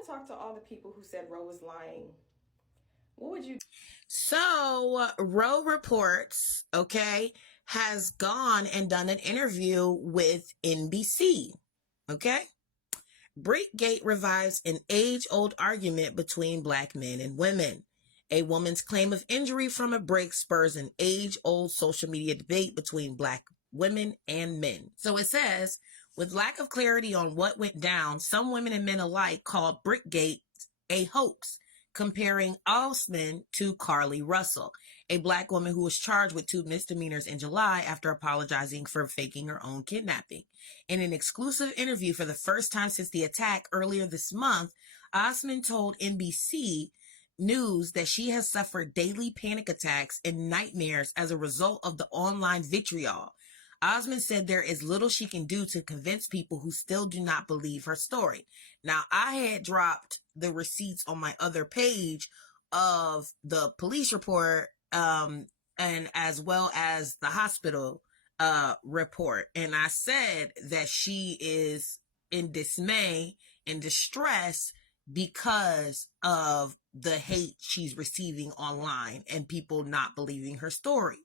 want to talk to all the people who said Rho was lying. What would you do? So, Rho Reports, okay, has gone and done an interview with NBC, okay? Bricklady revives an age-old argument between black men and women. A woman's claim of injury from a brick spurs an age-old social media debate between black women and men. So it says, with lack of clarity on what went down, some women and men alike called Bricklady a hoax, comparing Osman to Carly Russell, a black woman who was charged with 2 misdemeanors in July after apologizing for faking her own kidnapping. In an exclusive interview for the first time since the attack earlier this month, Osman told NBC News that she has suffered daily panic attacks and nightmares as a result of the online vitriol. Osman said there is little she can do to convince people who still do not believe her story. Now, I had dropped the receipts on my other page of the police report, and as well as the hospital report. And I said that she is in dismay and distress because of the hate she's receiving online and people not believing her story.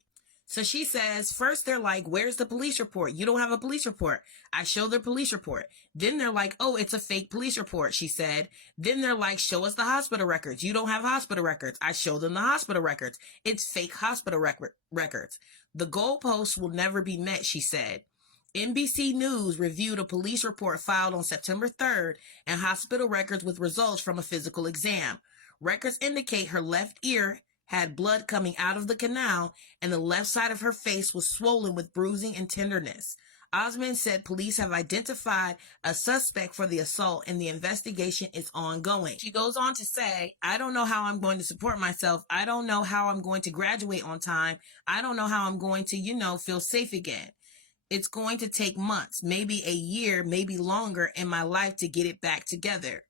So she says, first they're like, where's the police report? You don't have a police report. I show their police report. Then they're like, oh, it's a fake police report, she said. Then they're like, show us the hospital records. You don't have hospital records. I show them the hospital records. It's fake hospital records. The goalposts will never be met, she said. NBC News reviewed a police report filed on September 3rd and hospital records with results from a physical exam. Records indicate her left ear had blood coming out of the canal, and the left side of her face was swollen with bruising and tenderness. Osman said police have identified a suspect for the assault and the investigation is ongoing. She goes on to say, I don't know how I'm going to support myself. I don't know how I'm going to graduate on time. I don't know how I'm going to, feel safe again. It's going to take months, maybe a year, maybe longer in my life to get it back together.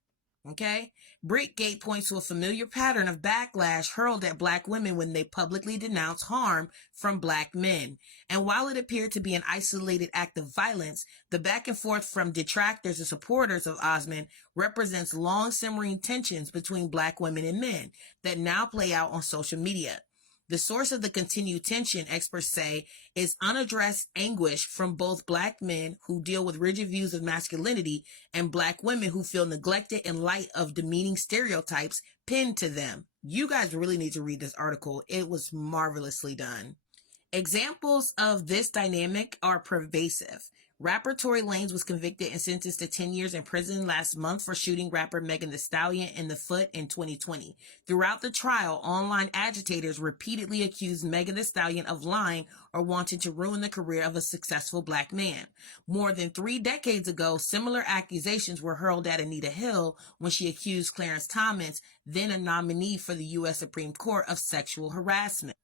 Okay? Bricklady points to a familiar pattern of backlash hurled at black women when they publicly denounce harm from black men. And while it appeared to be an isolated act of violence, the back and forth from detractors and supporters of Osman represents long simmering tensions between black women and men that now play out on social media. The source of the continued tension, experts say, is unaddressed anguish from both black men who deal with rigid views of masculinity and black women who feel neglected in light of demeaning stereotypes pinned to them. You guys really need to read this article. It was marvelously done. Examples of this dynamic are pervasive. Rapper Tory Lanez was convicted and sentenced to 10 years in prison last month for shooting rapper Megan Thee Stallion in the foot in 2020. Throughout the trial, online agitators repeatedly accused Megan Thee Stallion of lying or wanting to ruin the career of a successful black man. More than 3 decades ago, similar accusations were hurled at Anita Hill when she accused Clarence Thomas, then a nominee for the U.S. Supreme Court, of sexual harassment.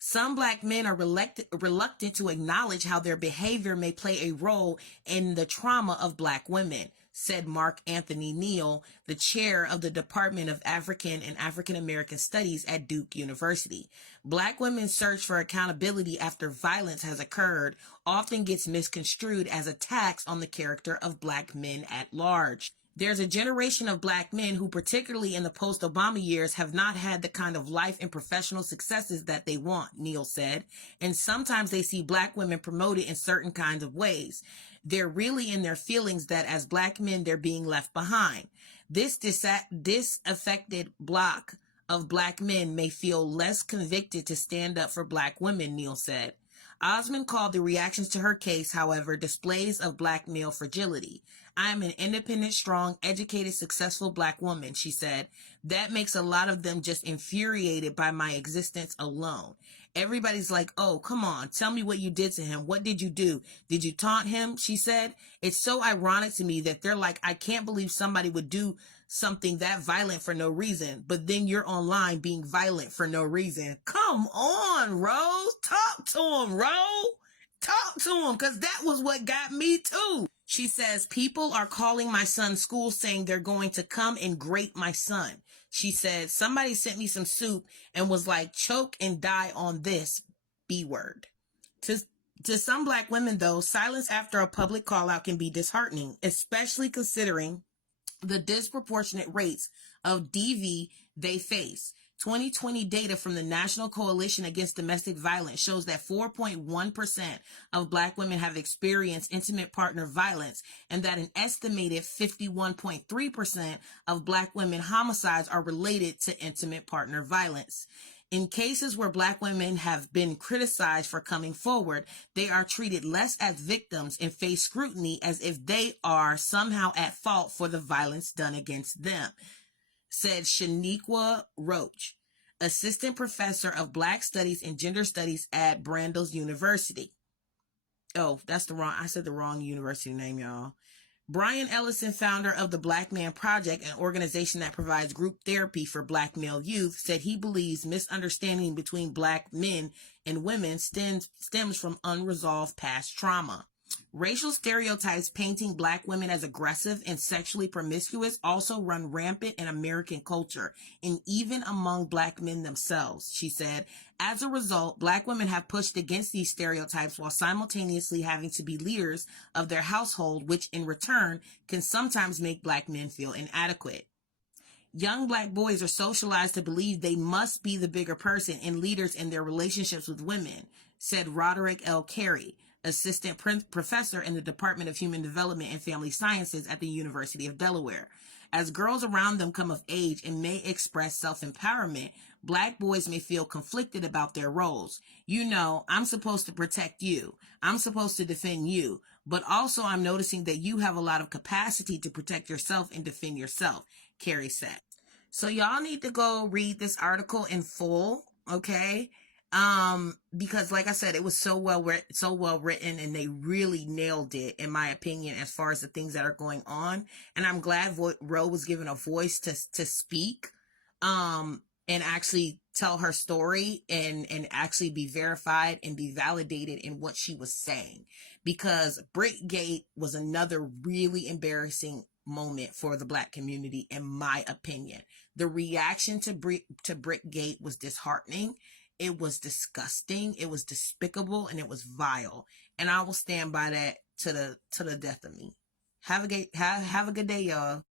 Some black men are reluctant to acknowledge how their behavior may play a role in the trauma of black women, said Mark Anthony Neal, the chair of the Department of African and African American Studies at Duke University. Black women's search for accountability after violence has occurred often gets misconstrued as attacks on the character of black men at large. There's a generation of black men who, particularly in the post-Obama years, have not had the kind of life and professional successes that they want, Neal said. And sometimes they see black women promoted in certain kinds of ways. They're really in their feelings that as black men, they're being left behind. This disaffected block of black men may feel less convicted to stand up for black women, Neal said. Osman called the reactions to her case, however, displays of black male fragility. I am an independent, strong, educated, successful black woman, she said. That makes a lot of them just infuriated by my existence alone. Everybody's like, oh, come on, tell me what you did to him. What did you do? Did you taunt him? She said. It's so ironic to me that they're like, I can't believe somebody would do something that violent for no reason, but then you're online being violent for no reason. Come on, Rose. Talk to him, Rose. Talk to him, because that was what got me too. She says, people are calling my son's school saying they're going to come and grate my son. She said, somebody sent me some soup and was like, choke and die on this B word. To some black women, though, silence after a public call out can be disheartening, especially considering the disproportionate rates of DV they face. 2020 data from the National Coalition Against Domestic Violence shows that 4.1% of Black women have experienced intimate partner violence, and that an estimated 51.3% of Black women homicides are related to intimate partner violence. In cases where Black women have been criticized for coming forward, they are treated less as victims and face scrutiny as if they are somehow at fault for the violence done against them, said Shaniqua Roach, assistant professor of Black Studies and Gender Studies at Brandeis University. Oh, I said the wrong university name, y'all. Brian Ellison, founder of the Black Man Project, an organization that provides group therapy for Black male youth, said he believes misunderstanding between Black men and women stems from unresolved past trauma. Racial stereotypes painting Black women as aggressive and sexually promiscuous also run rampant in American culture and even among Black men themselves, she said. As a result, Black women have pushed against these stereotypes while simultaneously having to be leaders of their household, which in return can sometimes make Black men feel inadequate. Young Black boys are socialized to believe they must be the bigger person and leaders in their relationships with women, said Roderick L. Carey, assistant professor in the Department of Human Development and Family Sciences at the University of Delaware. As girls around them come of age and may express self-empowerment, Black boys may feel conflicted about their roles. You know, I'm supposed to protect you. I'm supposed to defend you. But also I'm noticing that you have a lot of capacity to protect yourself and defend yourself, Carey said. So y'all need to go read this article in full, okay? Because like I said, it was so well written, and they really nailed it, in my opinion, as far as the things that are going on. And I'm glad Rho was given a voice to speak, and actually tell her story and actually be verified and be validated in what she was saying. Because Brickgate was another really embarrassing moment for the Black community, in my opinion. The reaction to Brickgate was disheartening. It was disgusting. It was despicable, and it was vile. And I will stand by that to the death of me. Have a good day, y'all.